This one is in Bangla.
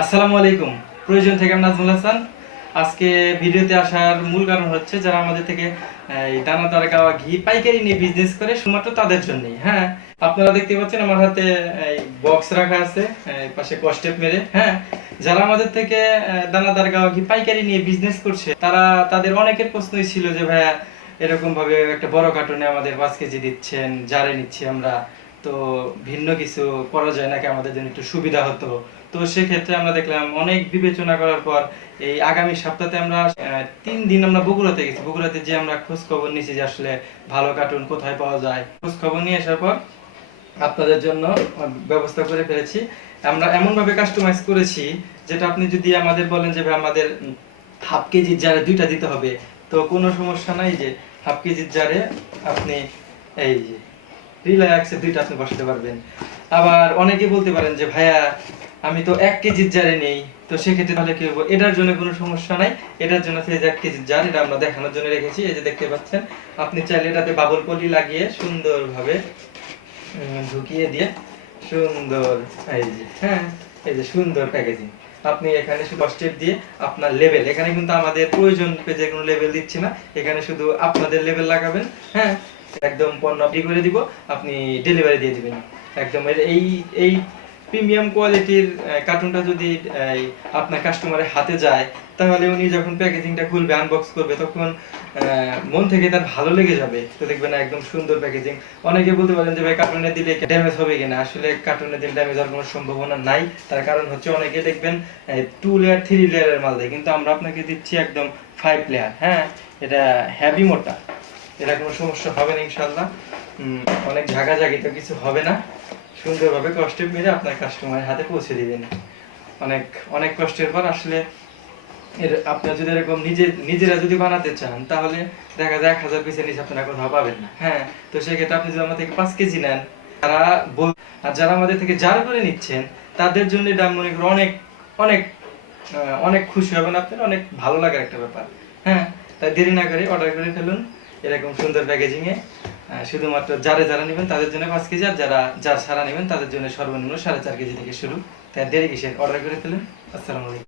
আসসালামু আলাইকুম। প্রয়োজন থেকে আমি নাজমুল হাসান। আজকে ভিডিওতে আসার মূল কারণ হচ্ছে যারা আমাদের থেকে এই দানাদার গাওয়া ঘি পাইকারি নিয়ে বিজনেস করে শুধুমাত্র তাদের জন্যই। হ্যাঁ, আপনারা দেখতে পাচ্ছেন আমার হাতে এই বক্স রাখা আছে, এই পাশে কস্টেপ মেরে। হ্যাঁ, যারা আমাদের থেকে দানাদার গাওয়া ঘি পাইকারি নিয়ে বিজনেস করছে তাদের অনেকের প্রশ্নই ছিল যে ভাইয়া এরকম ভাবে একটা বড় কার্টুনে আমাদের 5 কেজি দিচ্ছেন, জারে নিচ্ছি আমরা, তো ভিন্ন কিছু করা যায় নাকি, আমাদের জন্য একটু সুবিধা হতো। তো সেক্ষেত্রে আমরা দেখলাম অনেক বিবেচনা করার পর এই আগামী সপ্তাহে আমরা 3 দিন আমরা বগুড়াতে গেছি। বগুড়াতে যে আমরা খোঁজ খবর নিয়েছি যে আসলে ভালো কার্টুন কোথায় পাওয়া যায়। খোঁজ খবর নিয়ে আসার পর আপনাদের জন্য ব্যবস্থা করে ফেলেছি। আমরা এমন ভাবে কাস্টমাইজ করেছি যেটা আপনি যদি আমাদের বলেন যে ভাই আমাদের হাফ কেজির জারে 2টা দিতে হবে, তো কোনো সমস্যা নাই। যে হাফ কেজির জারে আপনি এই যে রিল্যাক্সে 2টা আপনি বসাতে পারবেন। আবার অনেকে বলতে পারেন যে ভাইয়া আমি তো 1 কেজির জারে নেই, তো সেক্ষেত্রে তাহলে কি হবে? এটার জন্য কোনো সমস্যা নাই। এটার জন্য সেই 1 কেজির জার, এটা আমরা দেখানোর জন্য রেখেছি। এই যে দেখতে পাচ্ছেন, আপনি চাইলে এটাতে বাবল পলি লাগিয়ে সুন্দরভাবে ঢুকিয়ে দিয়ে সুন্দর এই যে, হ্যাঁ, এই যে সুন্দর প্যাকেজিং। আপনি এখানে শুধু স্টেপ দিয়ে আপনার লেভেল, এখানে কিন্তু আমাদের প্রয়োজন পেজে কোনো লেভেল দিচ্ছি না, এখানে শুধু আপনাদের লেভেল লাগাবেন। হ্যাঁ, একদম পণ্য বিক্রি করে দিব, আপনি ডেলিভারি দিয়ে দিবেন। একদম এই এই প্রিমিয়াম কোয়ালিটির কার্টুনটা যদি আপনার কাস্টমারের হাতে যায়, তাহলে উনি যখন প্যাকেজিংটা খুলবে, আনবক্স করবে, তখন মন থেকে তার ভালো লেগে যাবে। তো দেখবেন একদম সুন্দর প্যাকেজিং। অনেকে বলতে পারেন যে ভাই কার্টুনে দিলে ড্যামেজ হবে কিনা। আসলে কার্টুনে দিলে ড্যামেজ হওয়ার কোনো সম্ভাবনা নাই। তার কারণ হচ্ছে অনেকে দেখবেন 2 লেয়ার 3 লেয়ারের মাল দেয়, কিন্তু আমরা আপনাকে দিচ্ছি একদম 5 লেয়ার। হ্যাঁ, এটা হেভি মোটা, এটা কোনো সমস্যা হবে না ইনশাআল্লাহ। অনেক ঝাঁকাঝাঁকি তো কিছু হবে না। সুন্দরভাবে কস্টেপ মেরে আপনার কাস্টমারের হাতে পৌঁছে দিবেন। অনেক অনেক কষ্টের পর আসলে আপনারা যদি এরকম নিজেরা যদি বানাতে চান, তাহলে দেখা যায় 1000 পিসের নিচে আপনারা কোথাও পাবেন না। হ্যাঁ, তো সেক্ষেত্রে আপনি যদি আমার থেকে 5 কেজি নেন, আর যারা আমাদের থেকে জার করে নিচ্ছেন, তাদের জন্য এটা মনে করি অনেক অনেক অনেক খুশি হবেন, আপনার অনেক ভালো লাগার একটা ব্যাপার। হ্যাঁ, তাই দেরি না করে অর্ডার করে ফেলুন এরকম সুন্দর প্যাকেজিং এ। শুধুমাত্র যারা নেবেন তাদের জন্য 5 কেজি, আর যার ছাড়া নেবেন তাদের জন্য সর্বনিম্ন 4.5 কেজি থেকে শুরু। তাই দেরি কিসের, অর্ডার করে ফেলুন। আসসালামু আলাইকুম।